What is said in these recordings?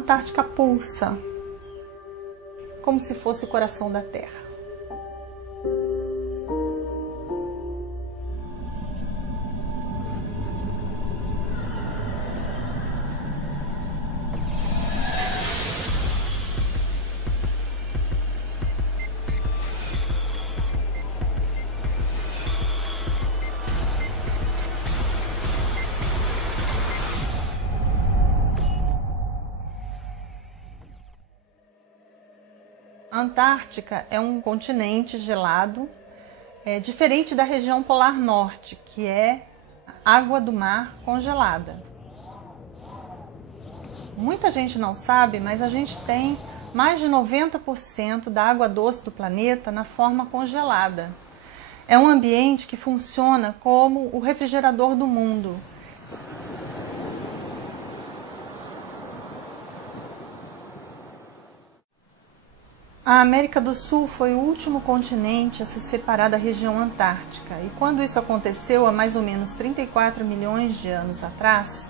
Antártica pulsa, como se fosse o coração da Terra. A Antártica é um continente gelado, diferente da região polar norte, que é água do mar congelada. Muita gente não sabe, mas a gente tem mais de 90% da água doce do planeta na forma congelada. É um ambiente que funciona como o refrigerador do mundo. A América do Sul foi o último continente a se separar da região antártica, e quando isso aconteceu, há mais ou menos 34 milhões de anos atrás,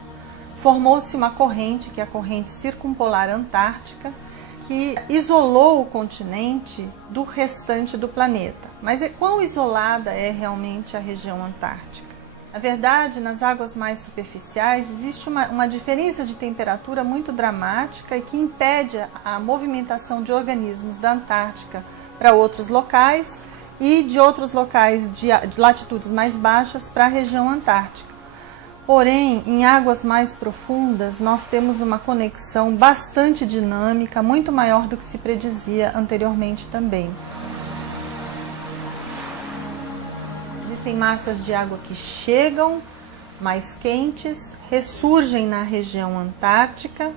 formou-se uma corrente, que é a corrente circumpolar antártica, que isolou o continente do restante do planeta. Mas quão isolada é realmente a região antártica? Na verdade, nas águas mais superficiais existe uma diferença de temperatura muito dramática e que impede a movimentação de organismos da Antártica para outros locais e de outros locais de latitudes mais baixas para a região antártica. Porém, em águas mais profundas, nós temos uma conexão bastante dinâmica, muito maior do que se predizia anteriormente também. Existem massas de água que chegam mais quentes, ressurgem na região antártica.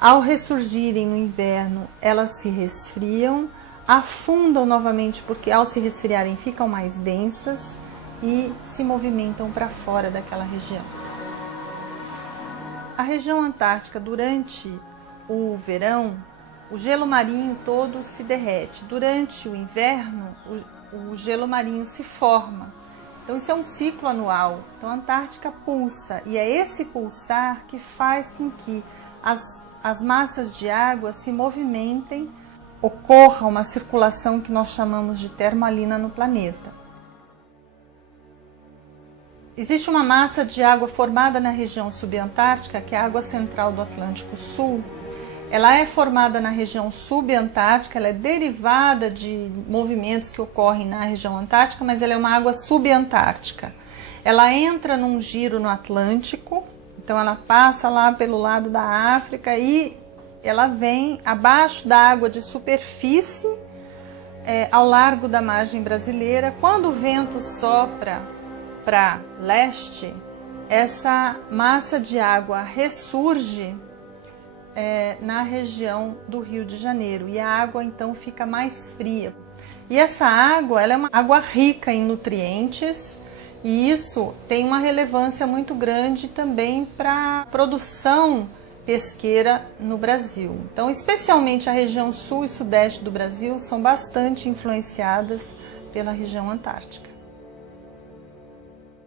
Ao ressurgirem no inverno, elas se resfriam, afundam novamente porque ao se resfriarem ficam mais densas e se movimentam para fora daquela região. A região antártica, durante o verão, o gelo marinho todo se derrete. Durante o inverno, o gelo marinho se forma. Então isso é um ciclo anual. Então a Antártica pulsa, e é esse pulsar que faz com que as massas de água se movimentem, ocorra uma circulação que nós chamamos de termalina no planeta. Existe uma massa de água formada na região subantártica, que é a água central do Atlântico Sul. Ela é formada na região subantártica, ela é derivada de movimentos que ocorrem na região antártica, mas ela é uma água subantártica. Ela entra num giro no Atlântico, então ela passa lá pelo lado da África e ela vem abaixo da água de superfície, ao largo da margem brasileira. Quando o vento sopra para leste, essa massa de água ressurge na região do Rio de Janeiro, e a água então fica mais fria. E essa água, ela é uma água rica em nutrientes, e isso tem uma relevância muito grande também para a produção pesqueira no Brasil. Então, especialmente a região sul e sudeste do Brasil são bastante influenciadas pela região antártica.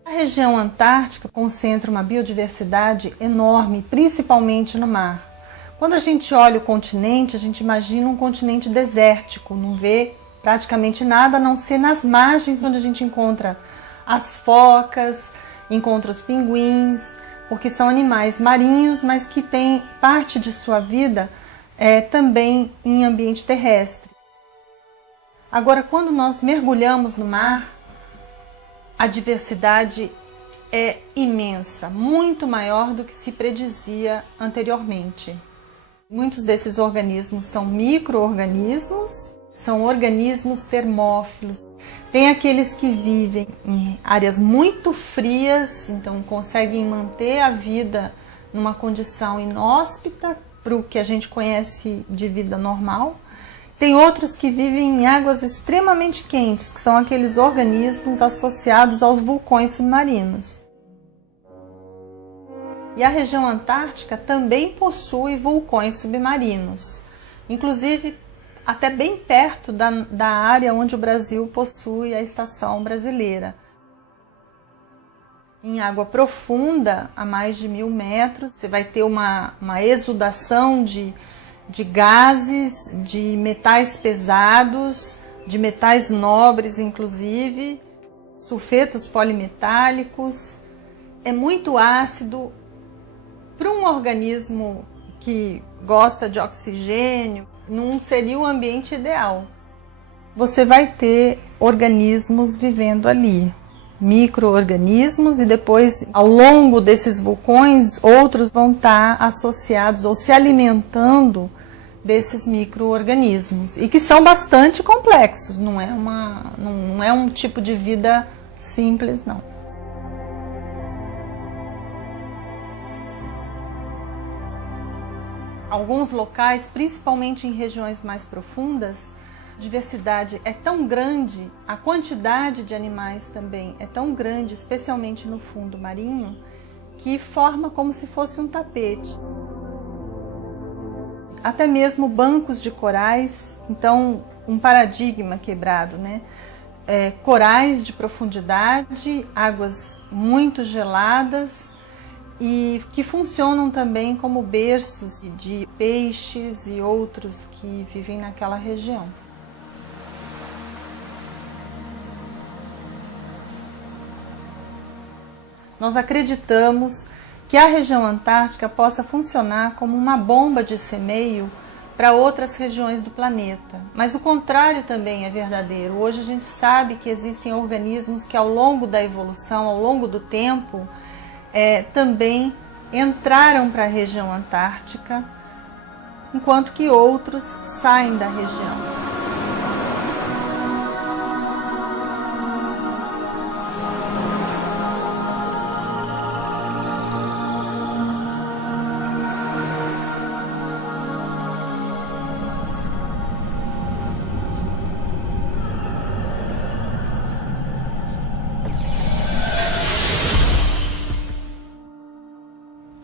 A região antártica concentra uma biodiversidade enorme, principalmente no mar. Quando a gente olha o continente, a gente imagina um continente desértico, não vê praticamente nada a não ser nas margens, onde a gente encontra as focas, encontra os pinguins, porque são animais marinhos, mas que têm parte de sua vida também em ambiente terrestre. Agora, quando nós mergulhamos no mar, a diversidade é imensa, muito maior do que se predizia anteriormente. Muitos desses organismos são micro-organismos, são organismos termófilos. Tem aqueles que vivem em áreas muito frias, então conseguem manter a vida numa condição inóspita para o que a gente conhece de vida normal. Tem outros que vivem em águas extremamente quentes, que são aqueles organismos associados aos vulcões submarinos. E a região antártica também possui vulcões submarinos, inclusive até bem perto da área onde o Brasil possui a Estação Brasileira. Em água profunda, a mais de 1000 metros, você vai ter uma exudação de gases, de metais pesados, de metais nobres, inclusive, sulfetos polimetálicos. É muito ácido. Para um organismo que gosta de oxigênio, não seria o ambiente ideal. Você vai ter organismos vivendo ali, micro-organismos, e depois, ao longo desses vulcões, outros vão estar associados ou se alimentando desses micro-organismos, e que são bastante complexos, não é um tipo de vida simples, não. Alguns locais, principalmente em regiões mais profundas, a diversidade é tão grande, a quantidade de animais também é tão grande, especialmente no fundo marinho, que forma como se fosse um tapete. Até mesmo bancos de corais, então um paradigma quebrado, né? Corais de profundidade, águas muito geladas e que funcionam também como berços de peixes e outros que vivem naquela região. Nós acreditamos que a região antártica possa funcionar como uma bomba de semeio para outras regiões do planeta. Mas o contrário também é verdadeiro. Hoje a gente sabe que existem organismos que ao longo da evolução, ao longo do tempo, também entraram para a região antártica, enquanto que outros saem da região.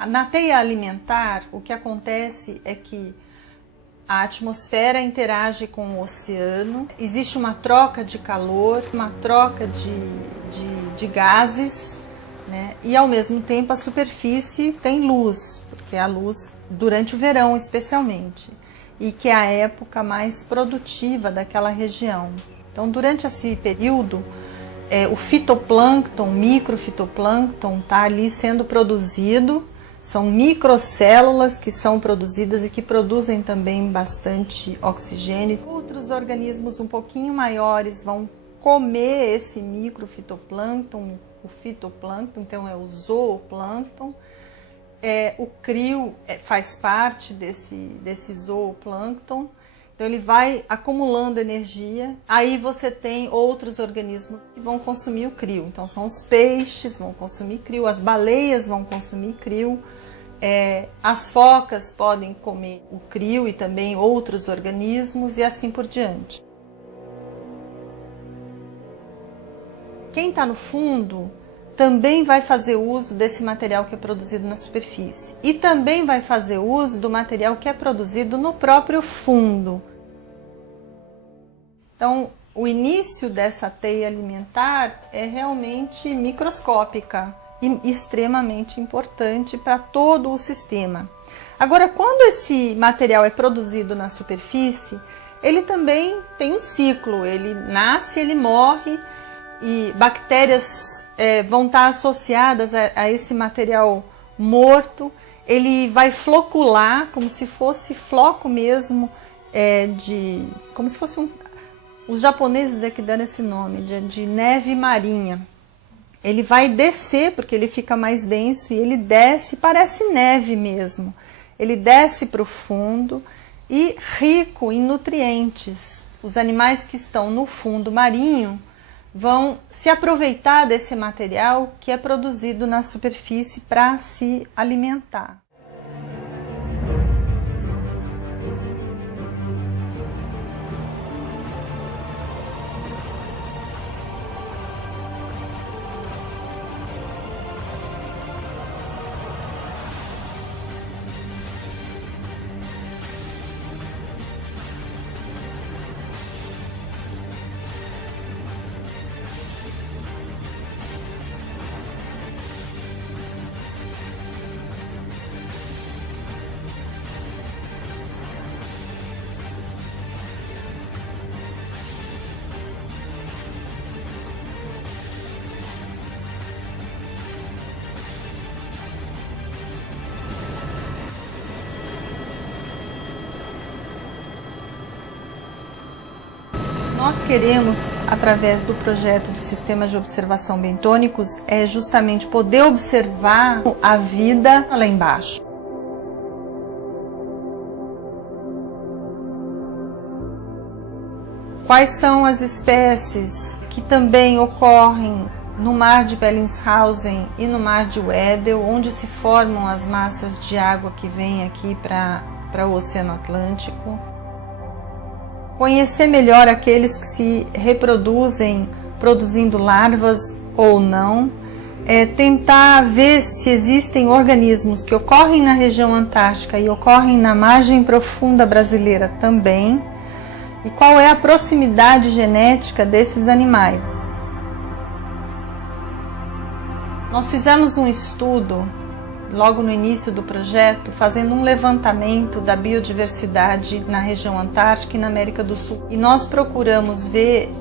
Na teia alimentar, o que acontece é que a atmosfera interage com o oceano, existe uma troca de calor, uma troca de gases, né? E ao mesmo tempo a superfície tem luz, porque é a luz durante o verão especialmente, e que é a época mais produtiva daquela região. Então, durante esse período, o fitoplâncton, microfitoplâncton, está ali sendo produzido. São microcélulas que são produzidas e que produzem também bastante oxigênio. Outros organismos um pouquinho maiores vão comer esse microfitoplâncton, o fitoplâncton, então é o zooplâncton. O crio faz parte desse zooplâncton. Então ele vai acumulando energia, aí você tem outros organismos que vão consumir o crio. Então são os peixes vão consumir crio, as baleias vão consumir crio, as focas podem comer o crio e também outros organismos e assim por diante. Quem está no fundo também vai fazer uso desse material que é produzido na superfície e também vai fazer uso do material que é produzido no próprio fundo. Então, o início dessa teia alimentar é realmente microscópica e extremamente importante para todo o sistema. Agora, quando esse material é produzido na superfície, ele também tem um ciclo, ele nasce, ele morre e bactérias vão estar associadas a esse material morto, ele vai flocular, como se fosse floco mesmo, como se fosse os japoneses é que deram esse nome, de neve marinha. Ele vai descer, porque ele fica mais denso, e ele desce, parece neve mesmo. Ele desce para o fundo e rico em nutrientes. Os animais que estão no fundo marinho vão se aproveitar desse material que é produzido na superfície para se alimentar. Nós queremos, através do projeto de sistemas de observação bentônicos, justamente poder observar a vida lá embaixo. Quais são as espécies que também ocorrem no mar de Bellingshausen e no mar de Weddell, onde se formam as massas de água que vêm aqui para o Oceano Atlântico. Conhecer melhor aqueles que se reproduzem produzindo larvas ou não. Tentar ver se existem organismos que ocorrem na região antártica e ocorrem na margem profunda brasileira também. E qual é a proximidade genética desses animais. Nós fizemos um estudo logo no início do projeto, fazendo um levantamento da biodiversidade na região antártica e na América do Sul. E nós procuramos ver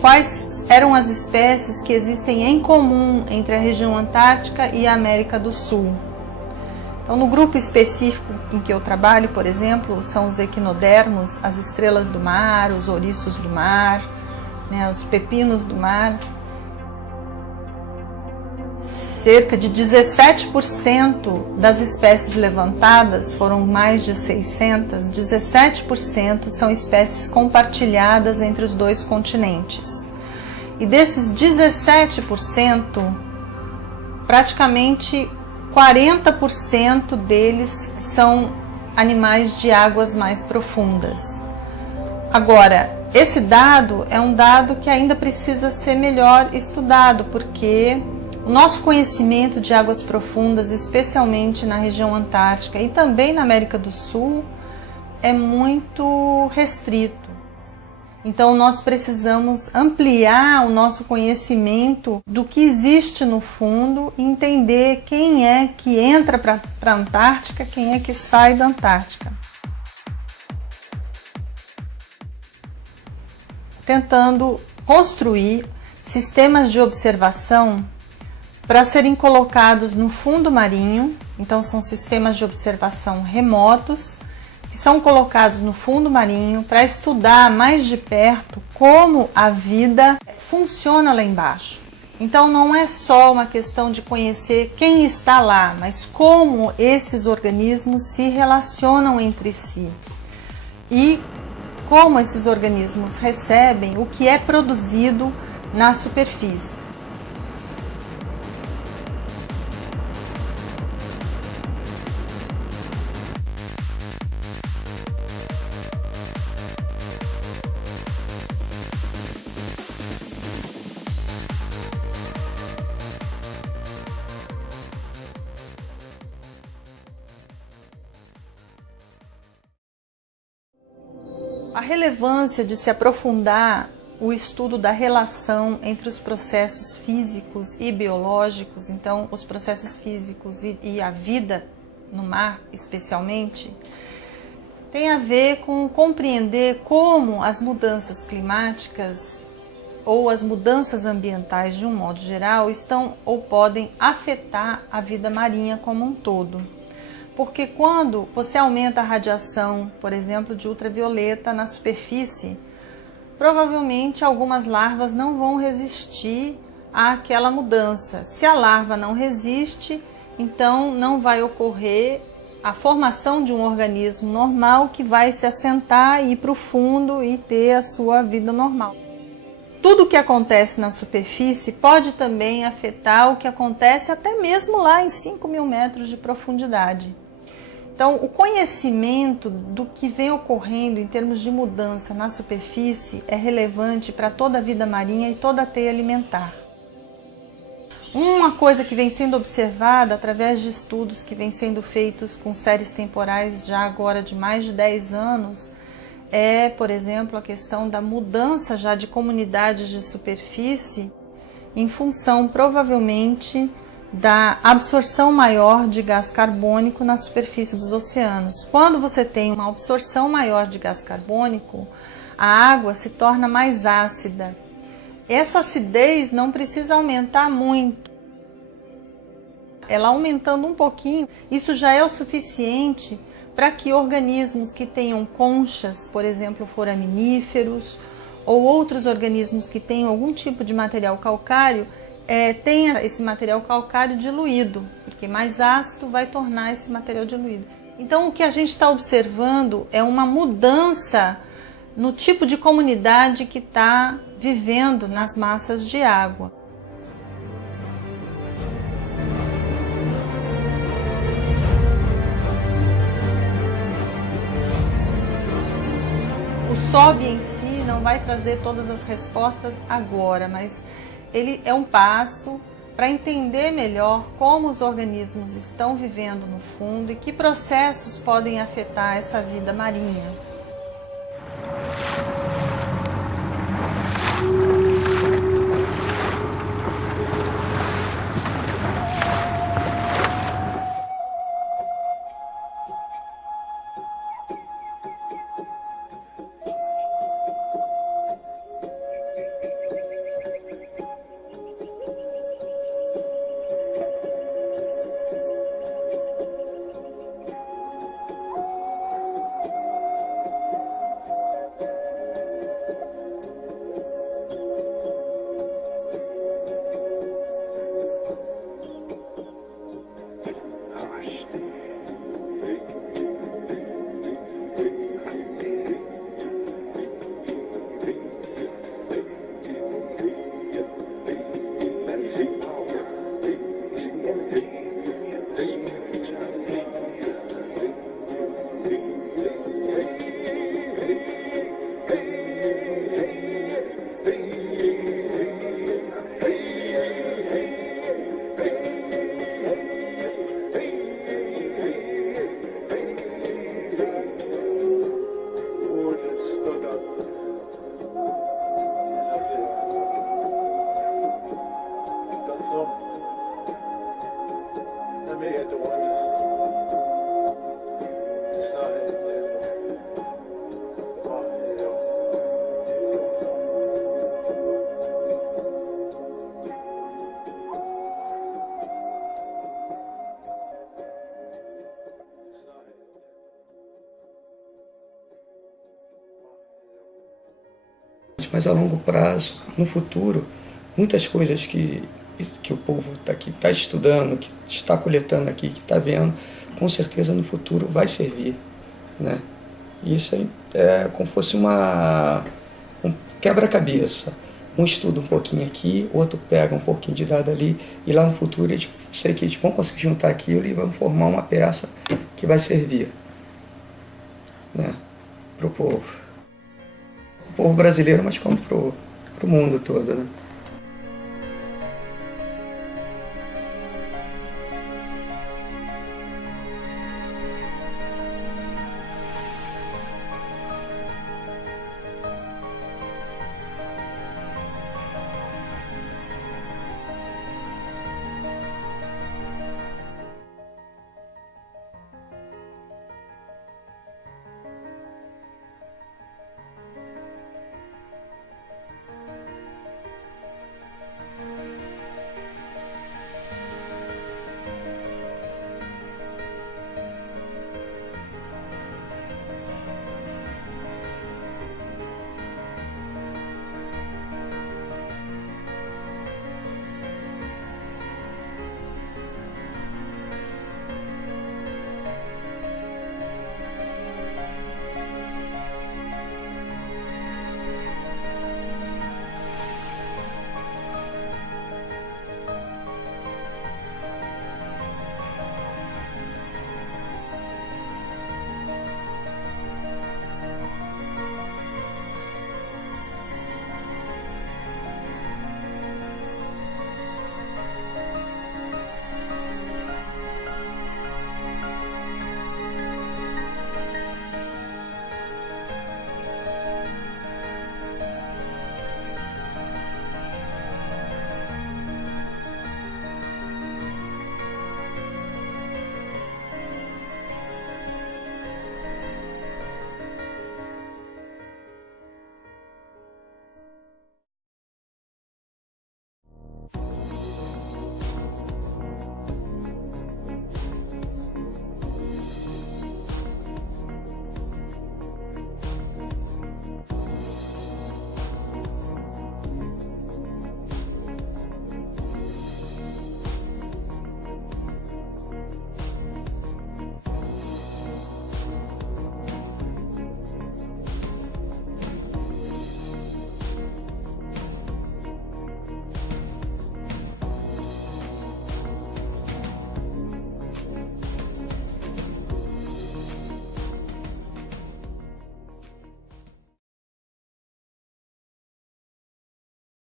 quais eram as espécies que existem em comum entre a região antártica e a América do Sul. Então, no grupo específico em que eu trabalho, por exemplo, são os equinodermos, as estrelas do mar, os ouriços do mar, os pepinos do mar. Cerca de 17% das espécies levantadas, foram mais de 600, 17% são espécies compartilhadas entre os dois continentes. E desses 17%, praticamente 40% deles são animais de águas mais profundas. Agora, esse dado é um dado que ainda precisa ser melhor estudado, porque o nosso conhecimento de águas profundas, especialmente na região antártica e também na América do Sul, é muito restrito. Então, nós precisamos ampliar o nosso conhecimento do que existe no fundo e entender quem é que entra para a Antártica, quem é que sai da Antártica. Tentando construir sistemas de observação para serem colocados no fundo marinho. Então, são sistemas de observação remotos que são colocados no fundo marinho para estudar mais de perto como a vida funciona lá embaixo. Então, não é só uma questão de conhecer quem está lá, mas como esses organismos se relacionam entre si e como esses organismos recebem o que é produzido na superfície. A relevância de se aprofundar o estudo da relação entre os processos físicos e biológicos, então os processos físicos e a vida no mar especialmente, tem a ver com compreender como as mudanças climáticas ou as mudanças ambientais de um modo geral estão ou podem afetar a vida marinha como um todo. Porque quando você aumenta a radiação, por exemplo, de ultravioleta na superfície, provavelmente algumas larvas não vão resistir àquela mudança. Se a larva não resiste, então não vai ocorrer a formação de um organismo normal que vai se assentar e ir para o fundo e ter a sua vida normal. Tudo o que acontece na superfície pode também afetar o que acontece até mesmo lá em 5.000 metros de profundidade. Então, o conhecimento do que vem ocorrendo em termos de mudança na superfície é relevante para toda a vida marinha e toda a teia alimentar. Uma coisa que vem sendo observada através de estudos que vêm sendo feitos com séries temporais já agora de mais de 10 anos é, por exemplo, a questão da mudança já de comunidades de superfície em função, provavelmente, da absorção maior de gás carbônico na superfície dos oceanos. Quando você tem uma absorção maior de gás carbônico, a água se torna mais ácida. Essa acidez não precisa aumentar muito. Ela aumentando um pouquinho, isso já é o suficiente para que organismos que tenham conchas, por exemplo, foraminíferos, ou outros organismos que tenham algum tipo de material calcário, tenha esse material calcário diluído, porque mais ácido vai tornar esse material diluído. Então, o que a gente está observando é uma mudança no tipo de comunidade que está vivendo nas massas de água. O SOB em si não vai trazer todas as respostas agora, mas ele é um passo para entender melhor como os organismos estão vivendo no fundo e que processos podem afetar essa vida marinha. Mas a longo prazo, no futuro, muitas coisas que o povo está estudando, que está coletando aqui, que está vendo, com certeza no futuro vai servir, né? Isso é como se fosse um quebra-cabeça. Um estuda um pouquinho aqui, outro pega um pouquinho de dado ali, e lá no futuro sei que eles vão conseguir juntar aquilo e vão formar uma peça que vai servir, né, para o povo brasileiro, mas como para o mundo todo, né?